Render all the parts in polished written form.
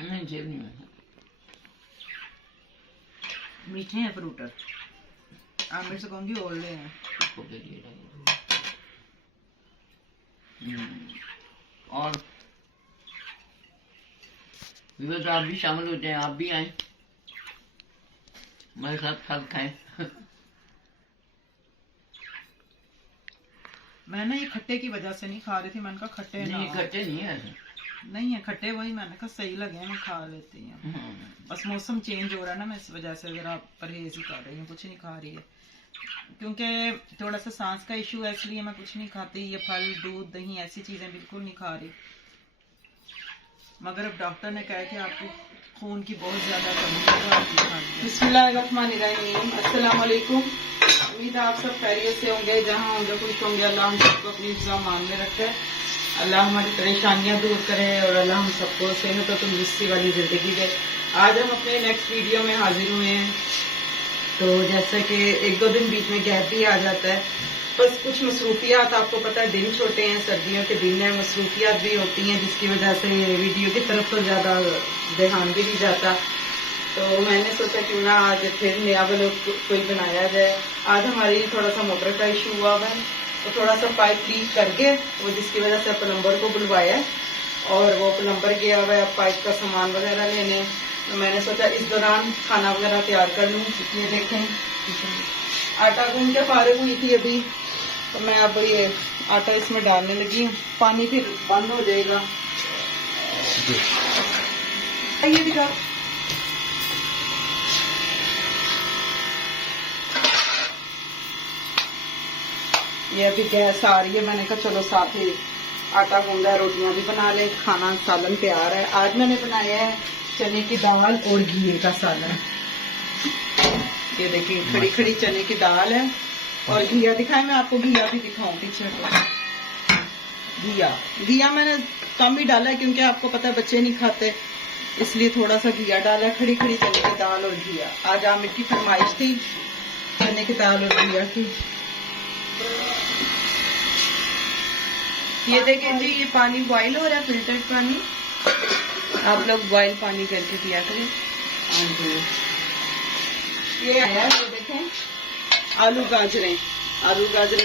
नहीं जेब नहीं है। मीठे हैं फ्रूटर, आमिर से कहूँगी ओल्ड हैं। और तो आप भी शामिल हो जाए, आप भी आए हमारे साथ फल खाएं। मैं ना ये खट्टे की वजह से नहीं खा रही थी, मैंने कहा खट्टे ना। नहीं खट्टे नहीं है ऐसे, नहीं है खट्टे, वही मैंने कहा सही लगे मैं खा लेती हूँ। बस मौसम चेंज हो रहा है ना, मैं इस वजह से जरा परहेज ही कर रही हूँ, कुछ नहीं खा रही है क्योंकि थोड़ा सा सांस का इशू है, इसलिए मैं कुछ नहीं खाती। ये फल दूध दही ऐसी चीजें बिल्कुल नहीं खा रही। मगर अब डॉक्टर ने कहा कि आपको खून की बहुत ज्यादा कमी है। बिस्मिल्लाहिर्रहमानिर्रहीम, अस्सलाम वालेकुम। उम्मीद है आप सब खैरियत से होंगे, जहाँ होंगे खुश होंगे। अल्लाह हम सबको अपनी मान में रखे, अल्लाह हमारी परेशानियां दूर करे और अल्लाह हम सबको सेहत और तंदुरुस्ती वाली जिंदगी दे। आज हम अपने नेक्स्ट वीडियो में हाजिर हुए हैं। तो जैसे कि एक दो दिन बीच में गैप भी आ जाता है, बस कुछ मसरूफियात, आपको पता है दिन छोटे हैं, सर्दियों के दिन है, मसरूफियात भी होती हैं जिसकी वजह से वीडियो की तरफ तो ज़्यादा ध्यान भी नहीं जाता। तो मैंने सोचा क्यों ना आज फिर नया व्लॉग कोई बनाया जाए। आज हमारी थोड़ा सा मोटर का इशू हुआ है, तो थोड़ा सा पाइप लीक करके वो जिसकी वजह से प्लम्बर को बुलवाया है और वो प्लम्बर गया हुआ है पाइप का सामान वगैरह लेने। तो मैंने सोचा इस दौरान खाना वगैरह तैयार कर लूँ। ये देखें आटा गूंद के फारिग हुई थी अभी, तो मैं अब ये आटा इसमें डालने लगी हूँ, पानी फिर बंद हो जाएगा। ये दिखा ये अभी गैस आ रही है, मैंने कहा चलो साथ ही आटा गूंदा, रोटियां भी बना ले, खाना सालन तैयार है। आज मैंने बनाया है चने की दाल और घी का सालन। ये देखिए खड़ी खड़ी चने की दाल है और घिया दिखाए, मैं आपको घिया भी दिखाऊं पीछे को। घिया मैंने कम ही डाला है क्योंकि आपको पता है बच्चे नहीं खाते, इसलिए थोड़ा सा घिया डाला है। खड़ी खड़ी चने की दाल और घिया, आज आमिर की फरमाइश थी चने की दाल और घिया की। ये देखें जी, ये पानी बॉईल हो रहा है, फिल्टर्ड पानी। आप लोग बॉईल पानी करके पिया करें। ये है, ये देखें आलू गाजरें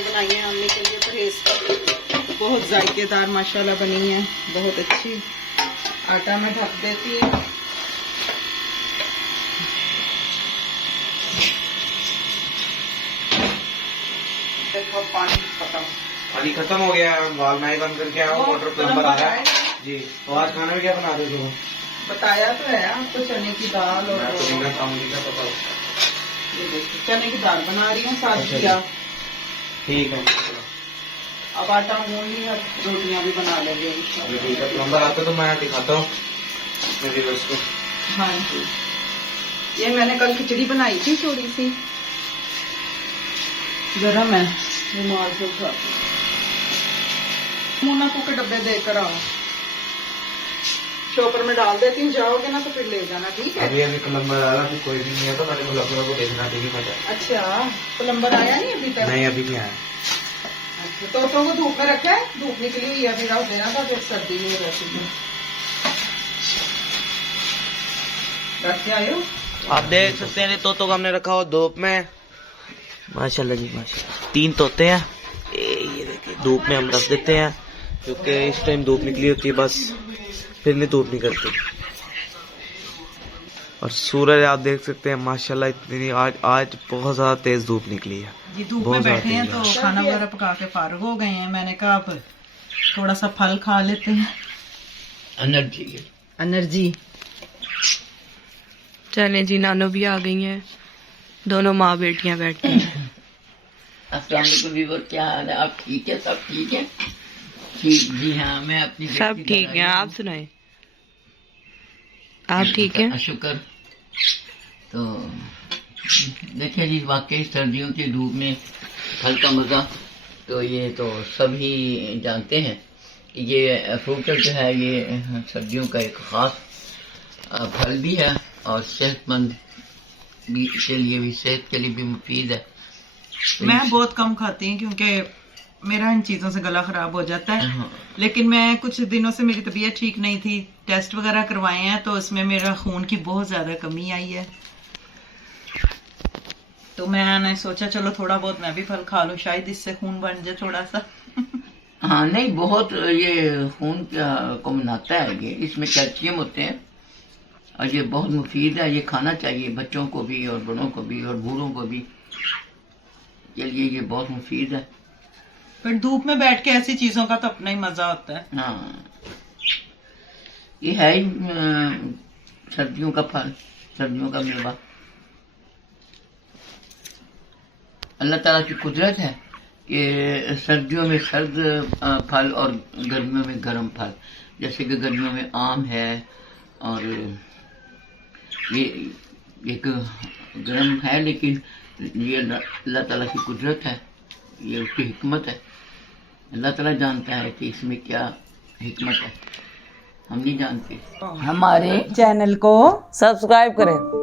बनाई हैं हमने के लिए परहेज, बहुत जायकेदार माशाल्लाह बनी है, बहुत अच्छी। आटा में ढक देती है। देखो पानी खत्म हो गया, वाल नाई बंद करके आओ, वाटर प्लम्बर आ रहा है जी। तो आज खाने में क्या बना रहे हो? बताया तो है आपको, चने की दाल और ये देखो चने की दाल बना रही हूँ, साथ घिया। ठीक है, अब आटा गूंद लिया, रोटियां भी बना लेंगे। ठीक है, प्लम्बर आता तो मैं दिखाता हूँ मेरी को। हाँ जी, ये मैंने कल खिचड़ी बनाई थी थोड़ी सी, जरा मैं बीमार से उठा मोनाको के डब्बे देकर आओ, चॉपर में डाल देती हूँ, जाओगे ना तो फिर ले जाना, ठीक है? अभी प्लम्बर आ रहा, कोई भी नहीं है तो मैंने प्लम्बर को देखना ठीक है। अच्छा, प्लम्बर आया नहीं अभी तक? नहीं अभी नहीं आया। अच्छा, तो को धूप में रखा है, धूप निकली हुई है, अभी रख देना था, फिर सर्दी में वैसे रख के आए हो। आप देख सकते हैं तोतों को हमने रखा हो धूप में, माशाल्लाह जी माशाल्लाह। 3 तोते हैं, ये देखिए धूप में हम रख देते हैं क्योंकि इस टाइम धूप निकली होती है, बस फिर नहीं धूप निकलती। और सूरज आप देख सकते हैं माशाल्लाह, इतनी आज बहुत ज्यादा तेज धूप निकली है जी। धूप में बैठे हैं तो खाना वगैरह पका के फारिग हो गए हैं। मैंने कहा अब थोड़ा सा फल खा लेते हैं, एनर्जी। चले जी, नानो भी आ गई हैं, दोनों माँ बेटियां बैठी हैं। अस्सलाम वालेकुम व्यूअर, क्या हाल है? आप ठीक है? सब ठीक है? ठीक जी हाँ, मैं अपनी सब ठीक है, आप सुनाएं, आप ठीक हैं? शुक्र। तो देखिए जी, वाकई सर्दियों की धूप में फल का मज़ा तो ये तो सभी जानते हैं कि ये फ्रूटर जो है ये सर्दियों का एक ख़ास फल भी है और सेहतमंद के लिए भी, सेहत के लिए भी मुफीद है। मैं बहुत कम खाती हूँ क्योंकि मेरा इन चीज़ों से गला ख़राब हो जाता है। हाँ। लेकिन मैं कुछ दिनों से मेरी तबीयत ठीक नहीं थी, टेस्ट वगैरह करवाए हैं तो उसमें मेरा खून की बहुत ज़्यादा कमी आई है। तो मैंने सोचा चलो थोड़ा बहुत मैं भी फल खा लूँ, शायद इससे खून बन जाए थोड़ा सा। हाँ नहीं, बहुत ये खून को बनाता है ये, इसमें कैल्शियम होते हैं और ये बहुत मुफीद है। ये खाना चाहिए बच्चों को भी और बड़ों को भी और बूढ़ों को भी। चलिए, ये बहुत मुफीद है। पर धूप में बैठ के ऐसी चीज़ों का तो अपना ही मज़ा होता है। हाँ, ये है ही सर्दियों का फल, सर्दियों का मेवा। अल्लाह ताला की कुदरत है कि सर्दियों में सर्द फल और गर्मियों में गर्म फल। जैसे कि गर्मियों में आम है और ये एक गर्म है, लेकिन ये अल्लाह ताला की कुदरत है, ये उसकी हिकमत है। अल्लाह ताला जानता है कि इसमें क्या हिकमत है, हम नहीं जानते। हमारे चैनल को सब्सक्राइब करें।